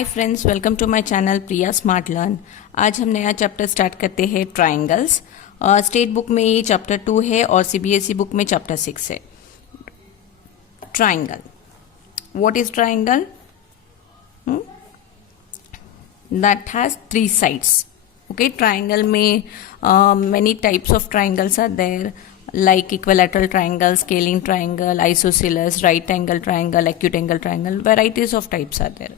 Hi friends, welcome to my channel Priya smart learn. आज हम नया चैप्टर स्टार्ट करते हैं ट्राइंगल्स। स्टेट बुक में ये चैप्टर 2 है और सीबीएसई बुक में चैप्टर 6 है। Triangle, what is triangle? That has 3 sides. Okay, triangle में many types of triangles are there, like equilateral triangle, scaling triangle, isosceles, right angle triangle, acute angle triangle. Varieties of types are there.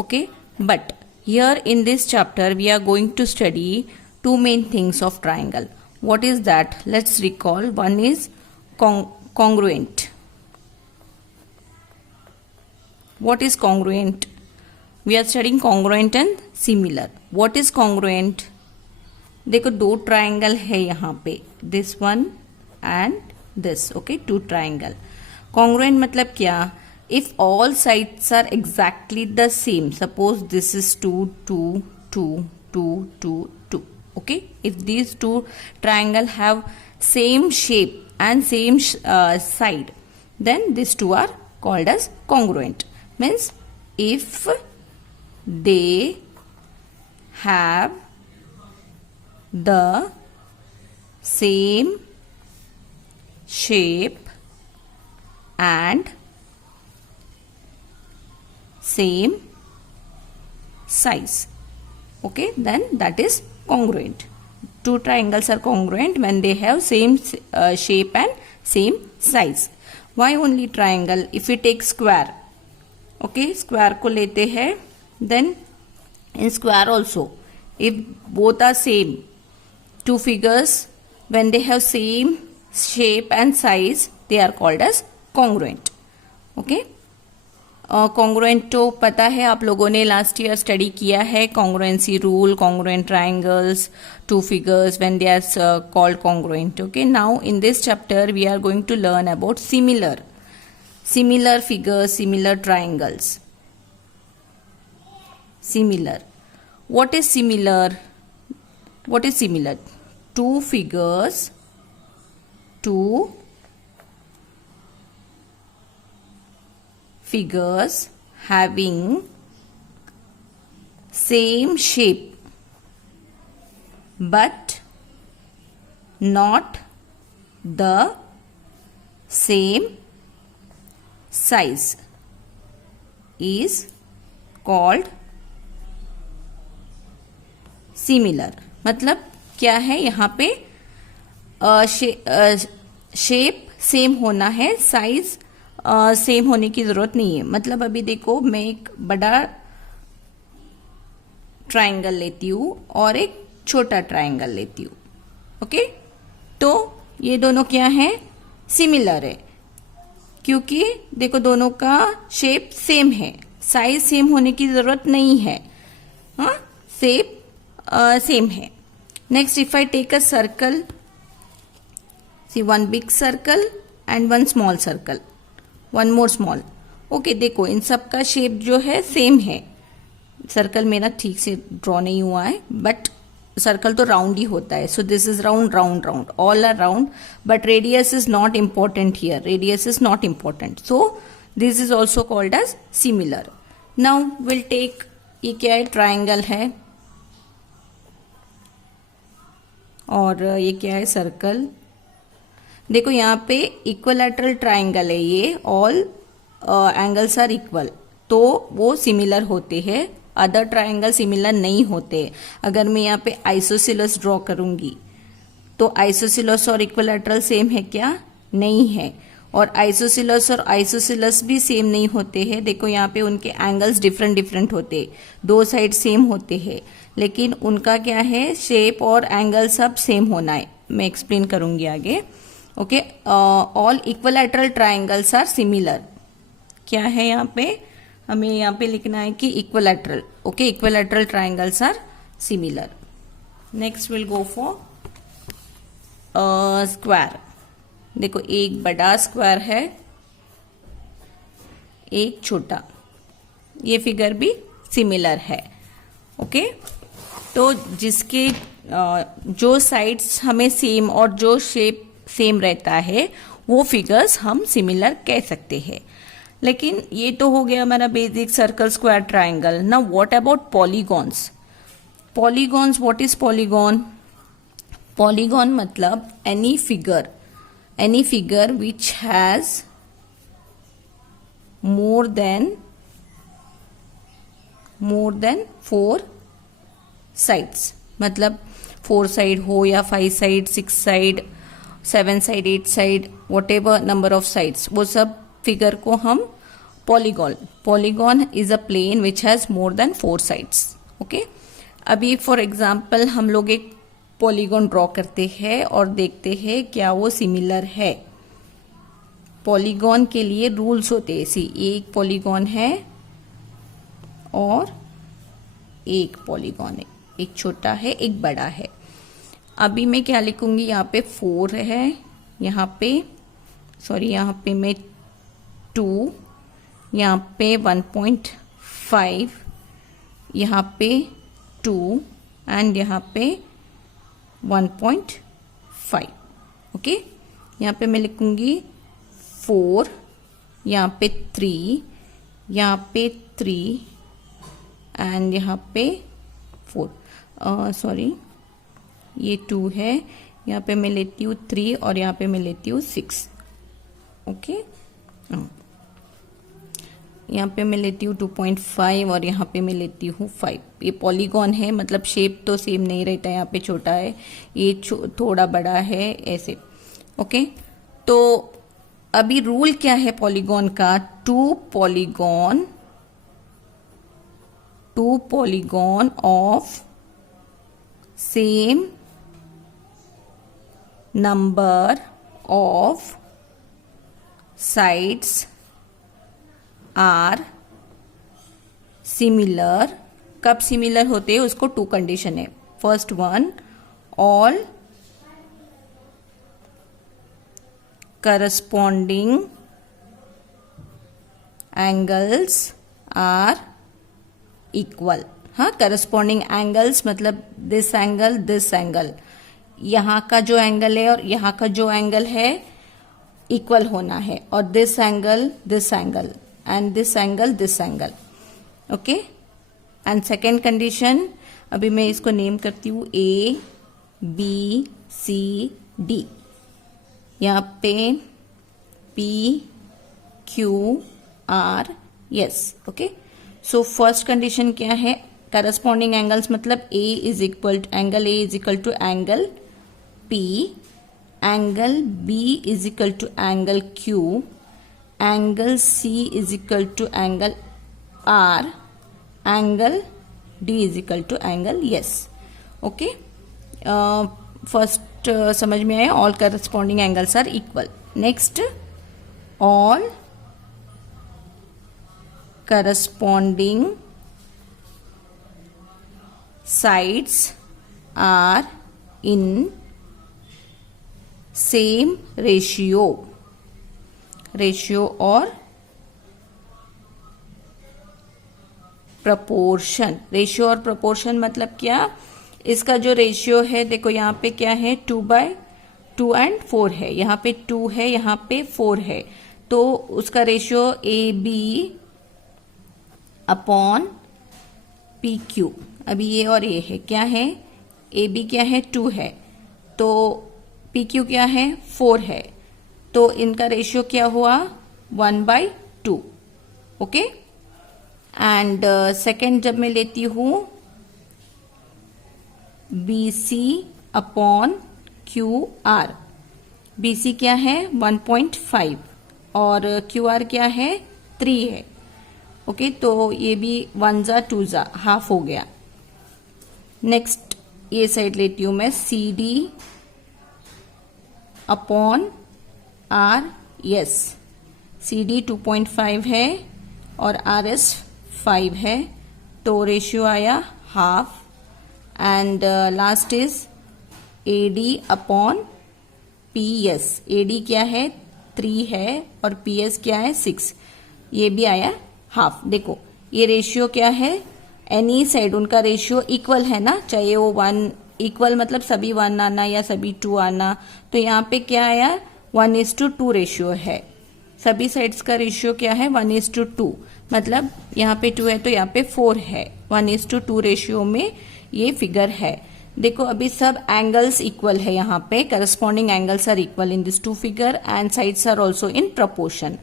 Okay, but here in this chapter we are going to study two main things of triangle. What is that? Let's recall. One is congruent. What is congruent? We are studying congruent and similar. What is congruent? देखो दो triangle है यहाँ पे, this one and this. Okay, two triangle. Congruent मतलब क्या? If all sides are exactly the same, suppose this is 2 2 2 2 2 2. Okay, if these two triangle have same shape and same side, then these two are called as congruent. Means if they have the same shape and same size, okay, then that is congruent. Two triangles are congruent when they have same shape and same size. Why only triangle? If we take square, okay, square को लेते हैं, then in square also, if both are same, two figures when they have same shape and size, they are called as congruent. Okay, congruent तो पता है आप लोगों ने last year study किया है. congruency rule, congruent triangles, two figures when they are called congruent. Okay, now in this chapter we are going to learn about similar figures, similar triangles. Similar. What is similar? What is similar? Two figures having same shape but not the same size is called similar. मतलब क्या है यहाँ पे? Shape same होना है, size same होने की जरूरत नहीं है. मतलब अभी देखो, मैं एक बड़ा ट्राइंगल लेती हूँ और एक छोटा ट्राइंगल लेती हूँ. ओके, तो ये दोनों क्या है? सिमिलर है, क्योंकि देखो दोनों का शेप सेम है, साइज सेम होने की जरूरत नहीं है. हाँ, शेप सेम है. Next, if I take a circle, see one big circle and one small circle, one more small. Okay, देखो इन सब का शेप जो है सेम है. सर्कल मेरा ठीक से ड्रॉ नहीं हुआ है, बट सर्कल तो राउंड ही होता है. So this is round round round, all are round, but radius is not important here. Radius is not important, so this is also called as similar. Now will take, ये क्या है? Triangle है, और ये क्या है? सर्कल. देखो यहाँ पे इक्वलैटरल ट्राइंगल है ये, ऑल एंगल्स आर इक्वल, तो वो सिमिलर होते हैं. अदर ट्राइंगल सिमिलर नहीं होते. अगर मैं यहाँ पे आइसोसिलस ड्रॉ करूंगी तो आइसोसिलस और इक्वलैटरल सेम है क्या? नहीं है. और आइसोसिलस और आइसोसिलस भी सेम नहीं होते हैं. देखो यहाँ पे उनके एंगल्स डिफरेंट होते, दो साइड सेम होते हैं, लेकिन उनका क्या है? शेप और एंगल सब सेम होना है. मैं एक्सप्लेन करूंगी आगे. Okay, all equilateral triangles are similar. क्या है यहाँ पे? हमें यहाँ पे लिखना है कि equilateral. Okay, equilateral triangles are similar. Next will go for square. देखो एक बड़ा स्क्वायर है, एक छोटा. ये फिगर भी सिमिलर है. ओके, तो जिसके जो साइड्स हमें सेम और जो शेप सेम रहता है, वो फिगर्स हम सिमिलर कह सकते हैं. लेकिन ये तो हो गया हमारा basic circle, square, triangle. Now what about polygons? Polygons, what is polygon? Polygon मतलब any figure which has more than 4 sides. मतलब 4 साइड हो या 5 side, 6 side, 7 side, 8 side, whatever number of sides, वो सब फिगर को हम polygon is a plane which has more than 4 sides. Okay, अभी for example हम लोग एक पॉलीगॉन ड्रॉ करते हैं और देखते हैं क्या वो सिमिलर है. पॉलीगॉन के लिए रूल्स होते हैं. एक पॉलीगॉन है और एक पॉलीगॉन है, एक छोटा है एक बड़ा है. अभी मैं क्या लिखूंगी, यहाँ पे 4 है, यहाँ पे मैं 2, यहाँ पे 1.5, यहाँ पे 2 एंड यहाँ पे 1.5. ओके, यहाँ पे मैं लिखूंगी 4, यहाँ पे 3, यहाँ पे 3 एंड यहाँ पे 4. सॉरी, ये 2 है, यहाँ पे मैं लेती हूँ 3 और यहाँ पे मैं लेती हूँ 6. ओके, यहाँ पे मैं लेती हूँ 2.5 और यहाँ पे मैं लेती हूँ 5. ये पॉलीगॉन है, मतलब शेप तो सेम नहीं रहता. यहाँ पे छोटा है, ये थोड़ा बड़ा है, ऐसे. ओके, तो अभी रूल क्या है पॉलीगॉन का? Two polygon of same number of sides are similar. कब सिमिलर होते हैं उसको 2 कंडीशन है. First one, all corresponding angles are equal. हाँ, corresponding angles मतलब this angle, यहाँ का जो एंगल है और यहाँ का जो एंगल है इक्वल होना है, और this angle and this angle. Okay, and second condition, अभी मैं इसको नेम करती हूँ A, B, C, D. यहाँ पे P, Q, R, S. Okay, so first condition क्या है? करस्पॉन्डिंग एंगल्स मतलब A is equal to angle P, angle B is equal to angle Q, angle C is equal to angle R, angle D is equal to angle S. Okay, first समझ में आया? All corresponding angles are equal. Next, all corresponding sides are in same ratio और proportion. Ratio और proportion मतलब क्या? इसका जो ratio है, देखो यहाँ पे क्या है, 2/2 एंड 4 है. यहाँ पे 2 है, यहाँ पे 4 है, तो उसका रेशियो AB अपॉन PQ. अभी ये और ये है, क्या है? AB क्या है? 2 है, तो PQ क्या है? 4 है, तो इनका रेशियो क्या हुआ? 1/2. ओके, एंड सेकेंड जब मैं लेती हूँ BC अपॉन QR. BC क्या है? 1.5 और QR क्या है? 3 है. ओके, तो ये भी 1 जा 2 जा हाफ हो गया. नेक्स्ट ये साइड लेती हूं मैं, CD अपॉन RS. CD 2.5 है और RS 5 है, तो रेशियो आया half. And last is AD upon PS. AD क्या है? 3 है और PS क्या है? 6. ये भी आया हाफ. देखो ये रेशियो क्या है? एनी साइड उनका रेशियो इक्वल है ना, चाहे वो 1 इक्वल मतलब सभी 1 आना या सभी 2 आना. तो यहाँ पे क्या आया? 1:2 रेशियो है. सभी साइड्स का रेशियो क्या है 1:2, मतलब यहाँ पे 2 है तो यहाँ पे 4 है, 1:2 रेशियो में ये फिगर है। देखो अभी सब एंगल्स इक्वल है, यहाँ पे corresponding angles are equal in this two figure and sides are also in proportion.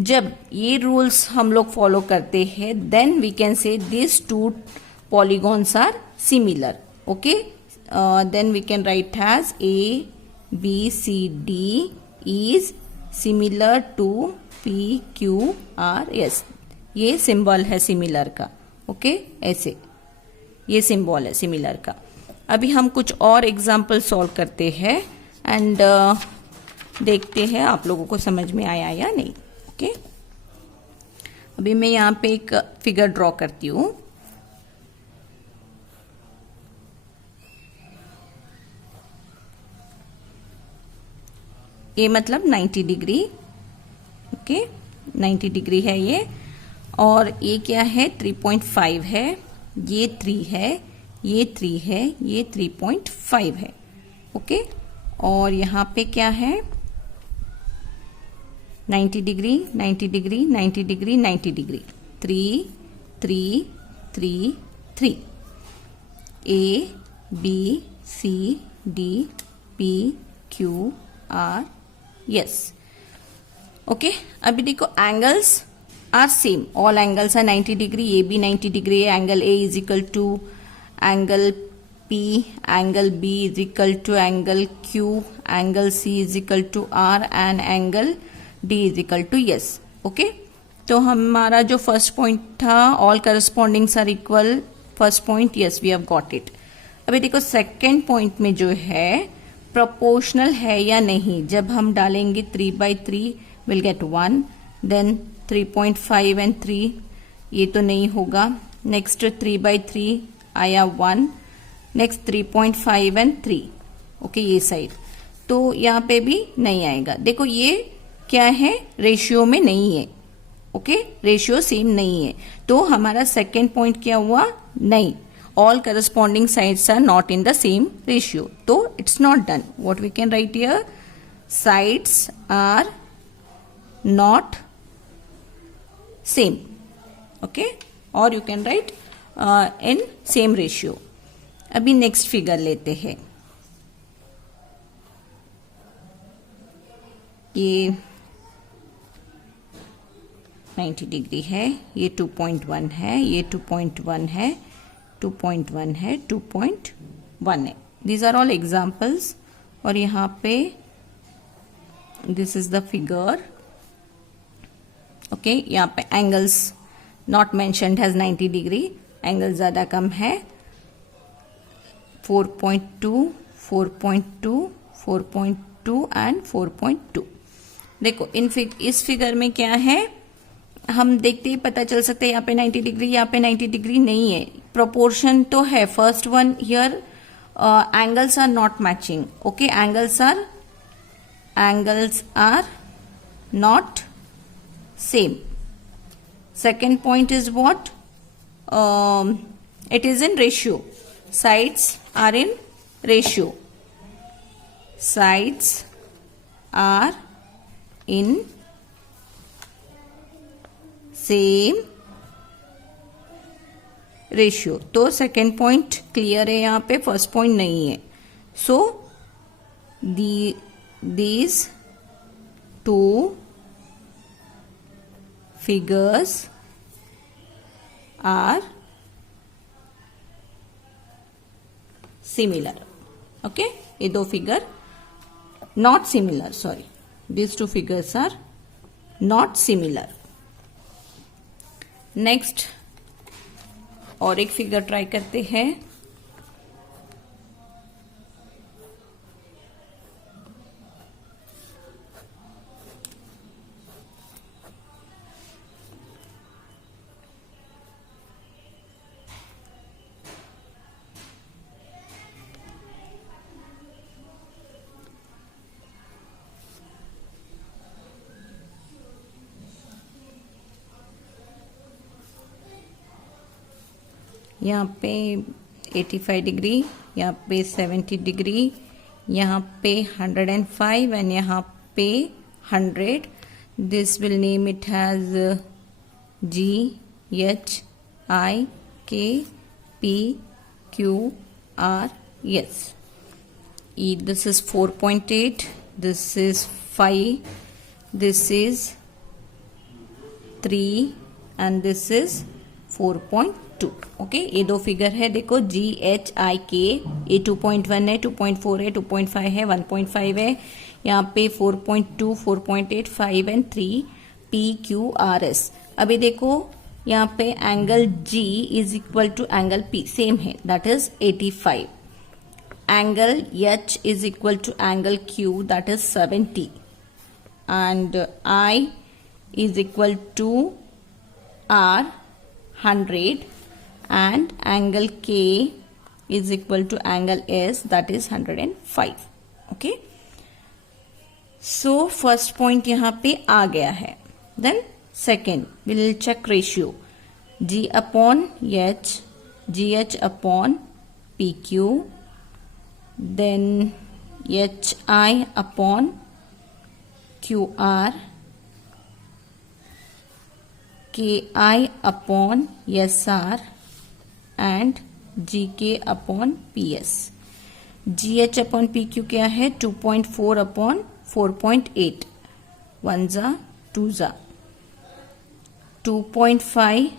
जब ये रूल्स हम लोग फॉलो करते हैं then we can say this two polygons are similar. Okay, then we can write as A, B, C, D is similar to P, Q, R, S. ये symbol है similar का। Okay ऐसे ये symbol है similar का। अभी हम कुछ और एग्जाम्पल सॉल्व करते हैं एंड देखते हैं आप लोगों को समझ में आया या नहीं। ओके अभी मैं यहाँ पे एक फिगर ड्रॉ करती हूँ। ये मतलब 90 डिग्री। ओके 90 डिग्री है ये, और ये क्या है 3.5 है, ये 3 है, ये 3 है, ये 3.5 है। ओके और यहाँ पे क्या है 90 degree 90 degree 90 degree 90 degree 3 3 3 3 A B C D P Q R yes. Okay अभी देखो angles are same, all angles are 90 degree, A B 90 degree है, angle A is equal to angle P, angle B is equal to angle Q, angle C is equal to R and angle D is equal to yes. Okay तो हमारा जो first point था all correspondings are equal, first point yes we have got it. अभी देखो second point में जो है proportional है या नहीं, जब हम डालेंगे 3/3 विल गेट 1, देन 3.5 एंड 3 ये तो नहीं होगा, नेक्स्ट 3/3 आया 1, नेक्स्ट 3.5 एंड 3। ओके ये साइड तो यहाँ पे भी नहीं आएगा। देखो ये क्या है रेशियो में नहीं है। ओके रेशियो सेम नहीं है, तो हमारा सेकेंड पॉइंट क्या हुआ, नहीं, all corresponding sides are not in the same ratio, so it's not done. What we can write here, sides are not same. Okay or you can write in same ratio. अभी next figure लेते हैं। ये 90 degree है, ये 2.1 है, ये 2.1 है, 2.1 है, 2.1 है। These are all examples. और यहाँ पे this is the figure. Okay यहाँ पे angles not mentioned has 90 degree, angle ज्यादा कम है, 4.2, 4.2, 4.2 एंड 4.2। देखो इस फिगर में क्या है हम देखते ही पता चल सकता है, यहाँ पे 90 डिग्री, यहाँ पे 90 डिग्री नहीं है, प्रोपोर्शन तो है। First one here angles are not matching. Okay angles are not same. Second point is what, it is in ratio, sides are in ratio, sides are in same ratio. तो second point clear है, यहाँ पे first point नहीं है। So these two figures are similar. Okay ये दो figure not similar, sorry these two figures are not similar. Next और एक फिगर ट्राई करते हैं। यहाँ पे 85 डिग्री, यहाँ पे 70 डिग्री, यहाँ पे 105 एंड यहाँ पे 100। This will name it as G H I K P Q R S. E, this is 4.8, this is 5, this is 3 and this is 4.2. Okay, ये दो फिगर है, देखो GHIK, ये 2.1 है, 2.4 है, 2.5 है, 1.5 है, यहाँ पे 4.2, 4.8, 5 एंड 3 PQRS. अभी देखो यहाँ पे angle G is equal to angle P same है, that is 85. Angle H is equal to angle Q, that is 70. And I is equal to R 100 and angle K is equal to angle S, that is 105. Okay, so first point यहाँ पे आ गया है. Then second we will check ratio G upon H, GH upon PQ, then HI upon QR, KI upon SR and GK upon PS. GH upon PQ क्या है? 2.4 upon 4.8. 1 जा 2 जा. 2.5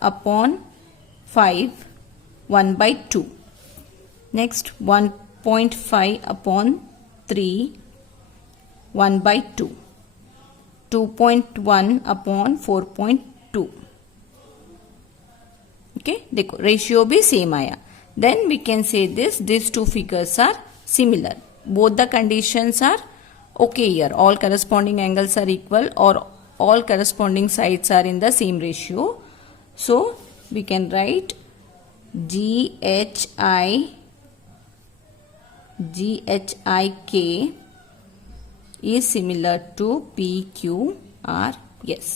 upon 5, 1 by 2. Next 1.5 upon 3, 1 by 2. 2.1 upon 4.2. Okay, देखो ratio भी same आया. Then we can say these two figures are similar. Both the conditions are okay here. All corresponding angles are equal or all corresponding sides are in the same ratio. So we can write GHIK is similar to PQRS.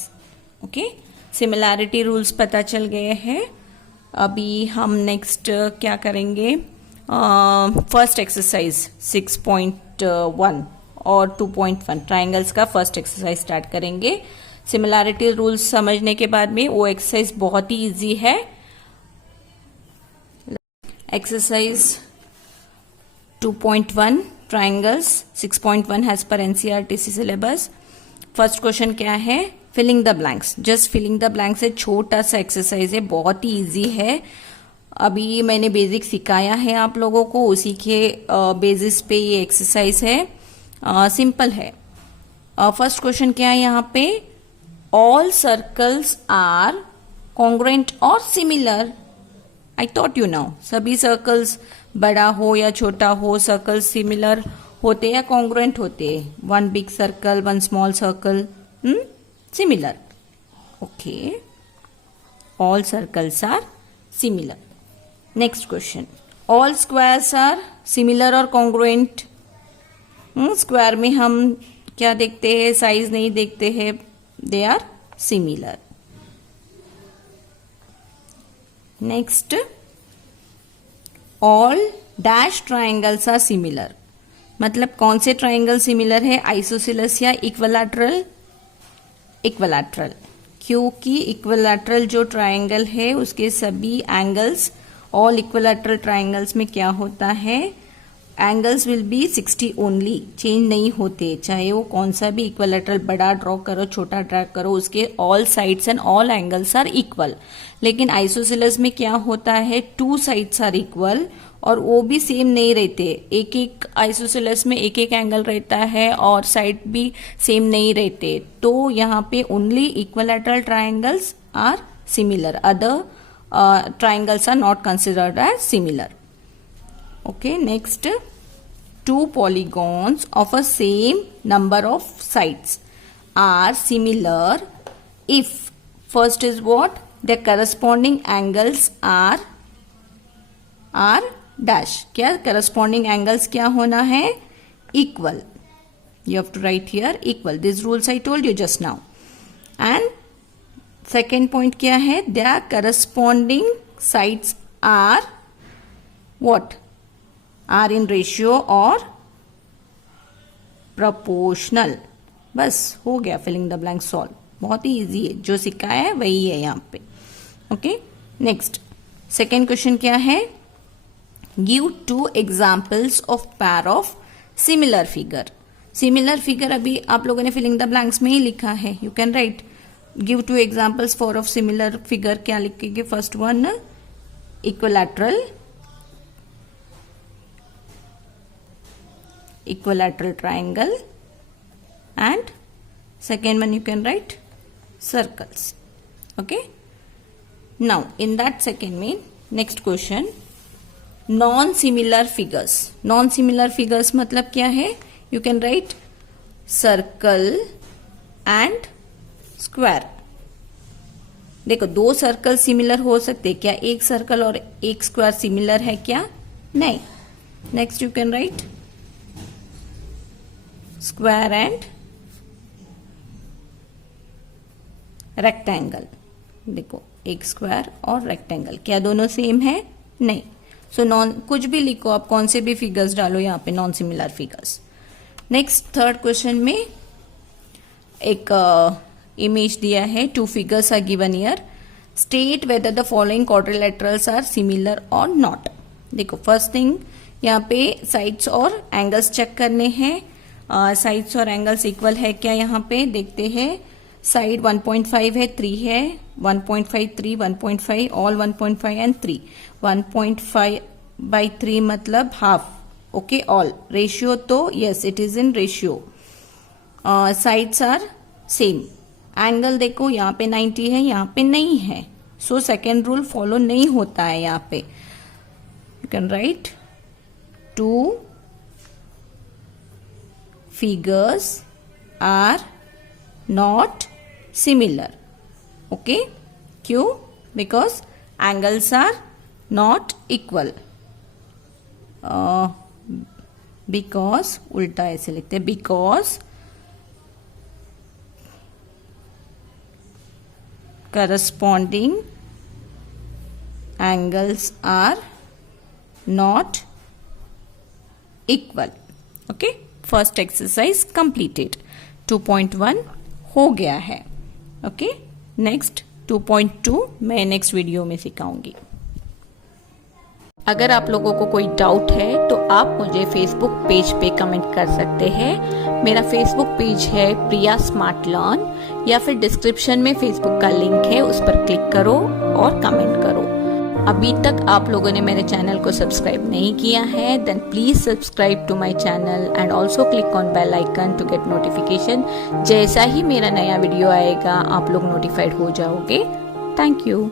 Okay, similarity rules पता चल गए हैं. अभी हम next क्या करेंगे? First exercise 6.1 और 2.1 triangles का फर्स्ट एक्सरसाइज स्टार्ट करेंगे. सिमिलैरिटी रूल्स समझने के बाद में वो एक्सरसाइज बहुत ही इजी है. Exercise 2.1 triangles 6.1 as per NCERT syllabus. First question क्या है? Filling the blanks. Just filling the blanks है, छोटा सा एक्सरसाइज है, बहुत ही इजी है. अभी मैंने बेसिक सिखाया है आप लोगों को, उसी के बेसिस पे ये एक्सरसाइज है. सिंपल है. फर्स्ट क्वेश्चन क्या है यहाँ पे? ऑल सर्कल्स आर कॉन्ग्रुएंट और similar. I thought you know, सभी सर्कल्स बड़ा हो या छोटा हो, सर्कल सिमिलर होते या कॉन्ग्रुएंट होते? One big circle, one small circle, similar. Okay, all circles are similar. Next question, all squares are similar और कॉन्ग्रुएंट. स्क्वायर में हम क्या देखते हैं? साइज नहीं देखते हैं, they are similar. Next, all dash triangles are similar. मतलब कौन से ट्राइंगल सिमिलर है? आइसोसेलेस या इक्विलैटरल? इक्विलैटरल, क्योंकि इक्विलैटरल जो ट्राइंगल है उसके सभी एंगल्स, ऑल इक्विलैटरल ट्राइंगल्स में क्या होता है? Angles will be 60 only, change नहीं होते. चाहे वो कौन सा भी इक्विलैटरल बड़ा ड्रॉ करो, छोटा ड्रॉ करो, उसके all sides and all angles are equal. लेकिन आइसोसेलेस में क्या होता है? 2 साइड्स आर इक्वल और वो भी सेम नहीं रहते. एक एक आइसोसेलेस में एक एक एंगल रहता है और साइड भी सेम नहीं रहते. तो यहाँ पे only equilateral triangles are similar, other triangles are not considered as similar. Okay, next, two polygons of a same number of sides are similar if first is what? Their corresponding angles are dash. क्या corresponding angles क्या होना है? Equal. You have to write here equal. These rules I told you just now. And second point क्या है? Their corresponding sides are what? Are in ratio or proportional. बस हो गया, filling the blank solve. बहुत ही easy है, जो सिखाया है वही है यहाँ पे। ओके, नेक्स्ट सेकेंड क्वेश्चन क्या है, give 2 examples of pair of similar figure. Similar figure अभी आप लोगों ने फिलिंग द ब्लैंक्स में ही लिखा है, you can write give 2 examples for of similar figure. क्या लिखेंगे, first one equilateral triangle and second one you can write circles. Okay, now in that second mean next question, non similar figures। non similar figures मतलब क्या है, you can write circle and square। देखो 2 circle similar हो सकते, क्या एक circle और एक स्क्वायर सिमिलर है क्या, नहीं। Next you can write square and rectangle. देखो एक स्क्वायर और रेक्टेंगल, क्या दोनों सेम है, नहीं। सो नॉन, कुछ भी लिखो आप, कौन से भी फिगर्स डालो यहाँ पे, non similar figures. Next third question में एक इमेज दिया है, 2 figures are given here, state whether the following quadrilaterals are similar और नॉट। देखो फर्स्ट थिंग यहाँ पे साइड्स और एंगल्स चेक करने हैं, साइड्स और एंगल्स इक्वल है क्या, यहाँ पे देखते हैं। साइड 1.5 है, 3 है, 1.5 3 1.5 ऑल 1.5 एंड 3 1.5/3 मतलब हाफ। ओके, ऑल रेशियो तो yes it is in ratio. Sides are same. Angle देखो यहाँ पे 90 है, यहाँ पे नहीं है, सो सेकेंड रूल फॉलो नहीं होता है यहाँ पे। You can write 2 figures are not similar। okay, क्यों, because angles are not equal। because उल्टा ऐसे लिखते हैं, because corresponding angles are not equal। okay, first exercise completed, 2.1 हो गया है। ओके, नेक्स्ट 2.2 मैं नेक्स्ट वीडियो में सिखाऊंगी। अगर आप लोगों को कोई डाउट है तो आप मुझे फेसबुक पेज पे कमेंट कर सकते हैं। मेरा फेसबुक पेज है प्रिया स्मार्ट लर्न, या फिर डिस्क्रिप्शन में फेसबुक का लिंक है, उस पर क्लिक करो और कमेंट करो। अभी तक आप लोगों ने मेरे चैनल को सब्सक्राइब नहीं किया है, then please subscribe to my channel and also click on bell icon to get notification. जैसा ही मेरा नया वीडियो आएगा आप लोग नोटिफाइड हो जाओगे। Thank you.